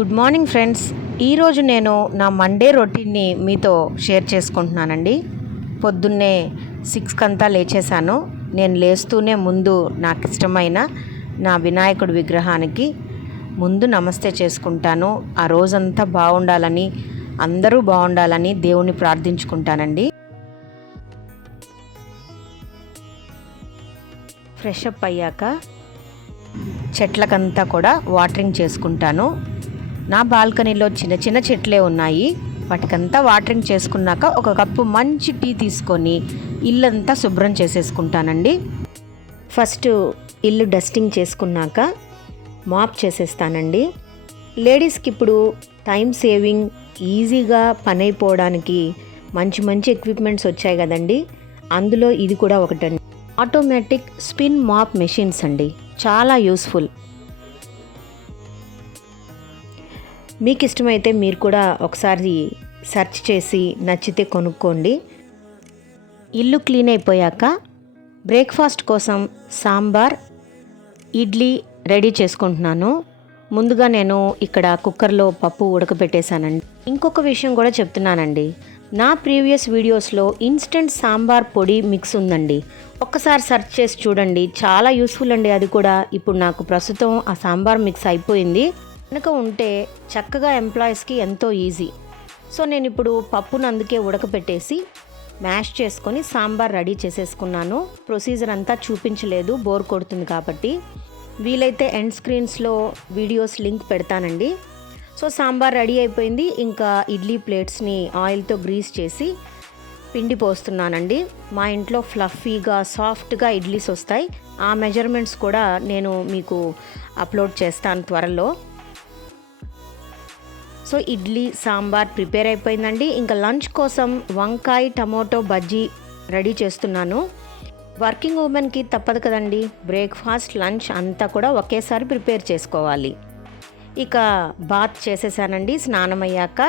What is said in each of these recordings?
Good morning friends. ఈరోజు నేను నా మండే రొటీన్ని మీతో షేర్ చేసుకుంటున్నానండి. పొద్దున్నే 6 అంతా లేచేశాను. నేను లేస్తూనే ముందు నాకు ఇష్టమైన నా వినాయకుడి విగ్రహానికి ముందు నమస్తే చేసుకుంటాను. ఆ రోజంతా బాగుండాలని, అందరూ బాగుండాలని దేవుణ్ణి ప్రార్థించుకుంటానండి. ఫ్రెష్ అప్ అయ్యాక చెట్లకంతా కూడా వాటరింగ్ చేసుకుంటాను. నా బాల్కనీలో చిన్న చిన్న చెట్లే ఉన్నాయి. వాటికంతా వాటరింగ్ చేసుకున్నాక ఒక కప్పు మంచి టీ తీసుకొని ఇల్లంతా శుభ్రం చేసేసుకుంటానండి. ఫస్ట్ ఇల్లు డస్టింగ్ చేసుకున్నాక మాప్ చేసేస్తానండి. లేడీస్కి ఇప్పుడు టైం సేవింగ్, ఈజీగా పని అయిపోవడానికి మంచి మంచి ఎక్విప్మెంట్స్ వచ్చాయి కదండి. అందులో ఇది కూడా ఒకటండి. ఆటోమేటిక్ స్పిన్ మాప్ మెషిన్స్ అండి, చాలా యూస్ఫుల్. మీకు ఇష్టమైతే మీరు కూడా ఒకసారి సెర్చ్ చేసి నచ్చితే కొనుక్కోండి. ఇల్లు క్లీన్ అయిపోయాక బ్రేక్ఫాస్ట్ కోసం సాంబార్, ఇడ్లీ రెడీ చేసుకుంటున్నాను. ముందుగా నేను ఇక్కడ కుక్కర్లో పప్పు ఉడకబెట్టేశానండి. ఇంకొక విషయం కూడా చెప్తున్నానండి. నా ప్రీవియస్ వీడియోస్లో ఇన్స్టెంట్ సాంబార్ పొడి మిక్స్ ఉందండి. ఒక్కసారి సెర్చ్ చేసి చూడండి, చాలా యూస్ఫుల్ అండి అది కూడా. ఇప్పుడు నాకు ప్రస్తుతం ఆ సాంబార్ మిక్స్ అయిపోయింది. కనుక ఉంటే చక్కగా ఎంప్లాయీస్కి ఎంతో ఈజీ. సో నేను ఇప్పుడు పప్పును అందుకే ఉడకపెట్టేసి మ్యాష్ చేసుకొని సాంబార్ రెడీ చేసేసుకున్నాను. ప్రొసీజర్ అంతా చూపించలేదు, బోర్ కొడుతుంది కాబట్టి. వీలైతే ఎండ్ స్క్రీన్స్లో వీడియోస్ లింక్ పెడతానండి. సో సాంబార్ రెడీ అయిపోయింది. ఇంకా ఇడ్లీ ప్లేట్స్ని ఆయిల్తో గ్రీస్ చేసి పిండి పోస్తున్నానండి. మా ఇంట్లో ఫ్లఫీగా, సాఫ్ట్గా ఇడ్లీస్ వస్తాయి. ఆ మెజర్మెంట్స్ కూడా నేను మీకు అప్లోడ్ చేస్తాను త్వరలో. సో ఇడ్లీ సాంబార్ ప్రిపేర్ అయిపోయిందండి. ఇంకా లంచ్ కోసం వంకాయ టమోటో బజ్జీ రెడీ చేస్తున్నాను. వర్కింగ్ ఉమెన్కి తప్పదు కదండి, బ్రేక్ఫాస్ట్ లంచ్ అంతా కూడా ఒకేసారి ప్రిపేర్ చేసుకోవాలి. ఇక బాత్ చేసేసానండి. స్నానం అయ్యాక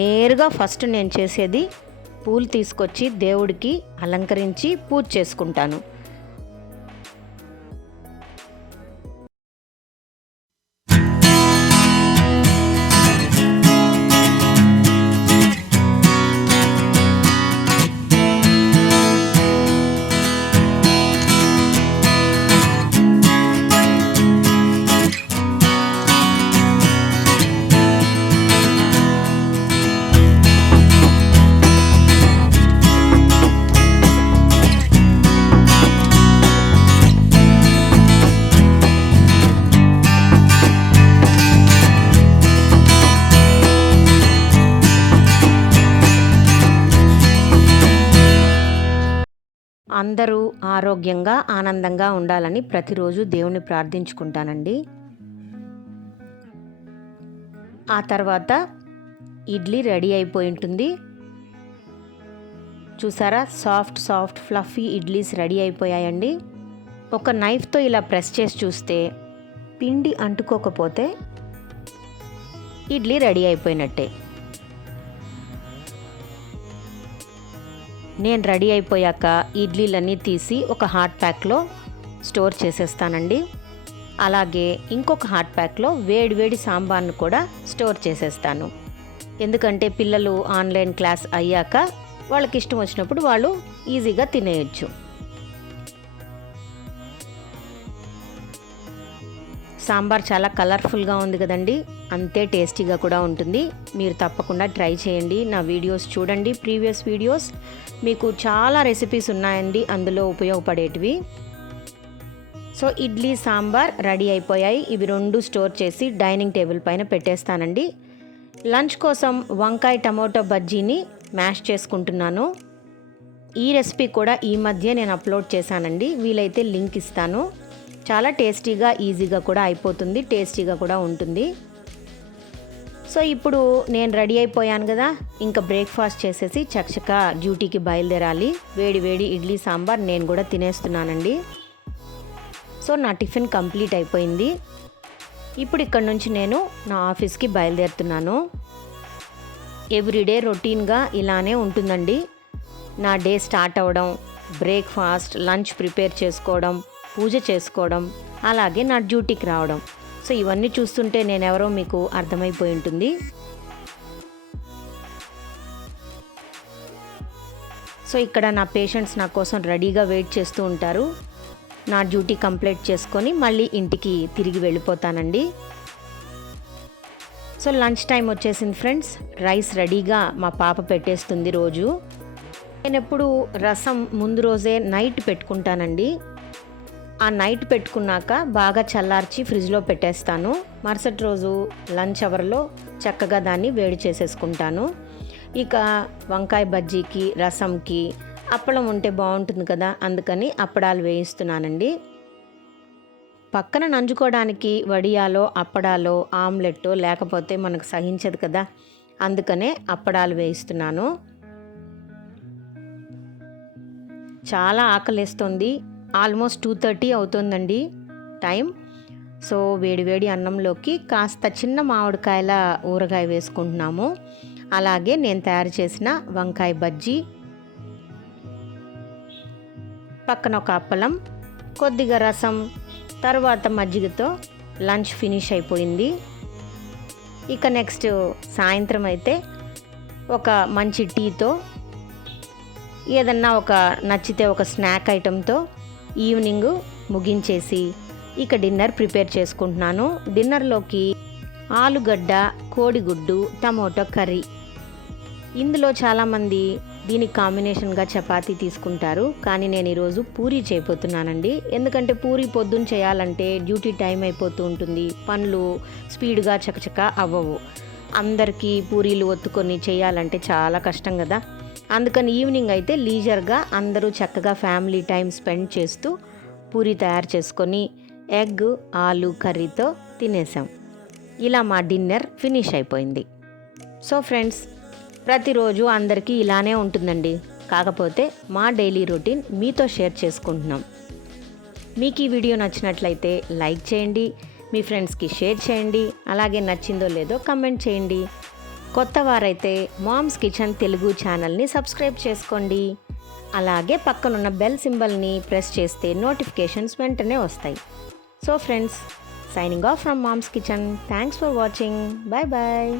నేరుగా ఫస్ట్ నేను చేసేది పూలు తీసుకొచ్చి దేవుడికి అలంకరించి పూజ చేసుకుంటాను. అందరూ ఆరోగ్యంగా, ఆనందంగా ఉండాలని ప్రతిరోజు దేవుని ప్రార్థించుకుంటానండి. ఆ తర్వాత ఇడ్లీ రెడీ అయిపోయి ఉంటుంది. చూసారా, సాఫ్ట్ ఫ్లఫీ ఇడ్లీస్ రెడీ అయిపోయాయండి. ఒక నైఫ్తో ఇలా ప్రెస్ చేసి చూస్తే పిండి అంటుకోకపోతే ఇడ్లీ రెడీ అయిపోయినట్టే. నేను రెడీ అయిపోయాక ఇడ్లీలన్నీ తీసి ఒక హాట్ ప్యాక్లో స్టోర్ చేసేస్తానండి. అలాగే ఇంకొక హాట్ ప్యాక్లో వేడివేడి సాంబార్ను కూడా స్టోర్ చేసేస్తాను. ఎందుకంటే పిల్లలు ఆన్లైన్ క్లాస్ అయ్యాక వాళ్ళకి ఇష్టం వచ్చినప్పుడు వాళ్ళు ఈజీగా తినేయచ్చు. సాంబార్ చాలా కలర్ఫుల్గా ఉంది కదండి, అంతే టేస్టీగా కూడా ఉంటుంది. మీరు తప్పకుండా ట్రై చేయండి. నా వీడియోస్ చూడండి, ప్రీవియస్ వీడియోస్. మీకు చాలా రెసిపీస్ ఉన్నాయండి అందులో ఉపయోగపడేటివి. సో ఇడ్లీ సాంబార్ రెడీ అయిపోయాయి. ఇవి రెండు స్టోర్ చేసి డైనింగ్ టేబుల్ పైన పెట్టేస్తానండి. లంచ్ కోసం వంకాయ టమోటో బజ్జీని మ్యాష్ చేసుకుంటున్నాను. ఈ రెసిపీ కూడా ఈ మధ్య నేను అప్లోడ్ చేశానండి, వీలైతే లింక్ ఇస్తాను. చాలా టేస్టీగా, ఈజీగా కూడా అయిపోతుంది, టేస్టీగా కూడా ఉంటుంది. సో ఇప్పుడు నేను రెడీ అయిపోయాను కదా, ఇంకా బ్రేక్ఫాస్ట్ చేసేసి చకచకా డ్యూటీకి బయలుదేరాలి. వేడి వేడి ఇడ్లీ సాంబార్ నేను కూడా తినేస్తున్నానండి. సో నా టిఫిన్ కంప్లీట్ అయిపోయింది. ఇప్పుడు ఇక్కడ నుంచి నేను నా ఆఫీస్కి బయలుదేరుతున్నాను. ఎవ్రీడే రొటీన్గా ఇలానే ఉంటుందండి. నా డే స్టార్ట్ అవ్వడం, బ్రేక్ఫాస్ట్, లంచ్ ప్రిపేర్ చేసుకోవడం, పూజ చేసుకోవడం, అలాగే నా డ్యూటీకి రావడం. సో ఇవన్నీ చూస్తుంటే నేనెవరో మీకు అర్థమైపోయి ఉంటుంది. సో ఇక్కడ నా పేషెంట్స్ నా కోసం రెడీగా వెయిట్ చేస్తూ ఉంటారు. నా డ్యూటీ కంప్లీట్ చేసుకొని మళ్ళీ ఇంటికి తిరిగి వెళ్ళిపోతానండి. సో లంచ్ టైం వచ్చేసింది ఫ్రెండ్స్. రైస్ రెడీగా మా పాప పెట్టేస్తుంది రోజు. నేను ఎప్పుడు రసం ముందు రోజే నైట్ పెట్టుకుంటానండి. ఆ నైట్ పెట్టుకున్నాక బాగా చల్లార్చి ఫ్రిడ్జ్లో పెట్టేస్తాను. మరుసటి రోజు లంచ్ అవర్లో చక్కగా దాన్ని వేడి చేసేసుకుంటాను. ఇక వంకాయ బజ్జీకి, రసంకి అప్పడం ఉంటే బాగుంటుంది కదా, అందుకని అప్పడాలు వేయిస్తున్నానండి. పక్కన నంజుకోవడానికి వడియాలో, అప్పడాలో, ఆమ్లెట్టో లేకపోతే మనకు సహించదు కదా, అందుకనే అప్పడాలు వేయిస్తున్నాను. చాలా ఆకలేస్తుంది. ఆల్మోస్ట్ 2:30 అవుతుందండి టైం. సో వేడివేడి అన్నంలోకి కాస్త చిన్న మామిడికాయల ఊరగాయ వేసుకుంటున్నాము. అలాగే నేను తయారు చేసిన వంకాయ బజ్జీ, పక్కన ఒక అప్పలం, కొద్దిగా రసం, తర్వాత మజ్జిగతో లంచ్ ఫినిష్ అయిపోయింది. ఇక నెక్స్ట్ సాయంత్రం అయితే ఒక మంచి టీతో ఏదన్నా ఒక నచ్చితే ఒక స్నాక్ ఐటెంతో ఈవినింగ్ ముగించేసి ఇక డిన్నర్ ప్రిపేర్ చేసుకుంటున్నాను. డిన్నర్లోకి ఆలుగడ్డ, కోడిగుడ్డు, టమోటో కర్రీ. ఇందులో చాలామంది దీనికి కాంబినేషన్గా చపాతీ తీసుకుంటారు, కానీ నేను ఈరోజు పూరీ చేయబోతున్నానండి. ఎందుకంటే పూరీ పొద్దున్న చేయాలంటే డ్యూటీ టైం అయిపోతూ ఉంటుంది, పనులు స్పీడ్గా చకచక అవ్వవు. అందరికీ పూరీలు ఒత్తుకొని చేయాలంటే చాలా కష్టం కదా. అందుకని ఈవినింగ్ అయితే లీజర్గా అందరూ చక్కగా ఫ్యామిలీ టైం స్పెండ్ చేస్తూ పూరీ తయారు చేసుకొని ఎగ్, ఆలు కర్రీతో తినేసాం. ఇలా మా డిన్నర్ ఫినిష్ అయిపోయింది. సో ఫ్రెండ్స్, ప్రతిరోజు అందరికీ ఇలానే ఉంటుందండి. కాకపోతే మా డైలీ రొటీన్ మీతో షేర్ చేసుకుంటున్నాం. మీకు ఈ వీడియో నచ్చినట్లయితే లైక్ చేయండి, మీ ఫ్రెండ్స్కి షేర్ చేయండి, అలాగే నచ్చిందో లేదో కమెంట్ చేయండి. కొత్త వారైతే మామ్స్ కిచెన్ తెలుగు ఛానల్ని సబ్స్క్రైబ్ చేసుకోండి. అలాగే పక్కనున్న బెల్ సింబల్ని ప్రెస్ చేస్తే నోటిఫికేషన్స్ వెంటనే వస్తాయి. So friends, signing off from mom's kitchen. Thanks for watching. Bye bye.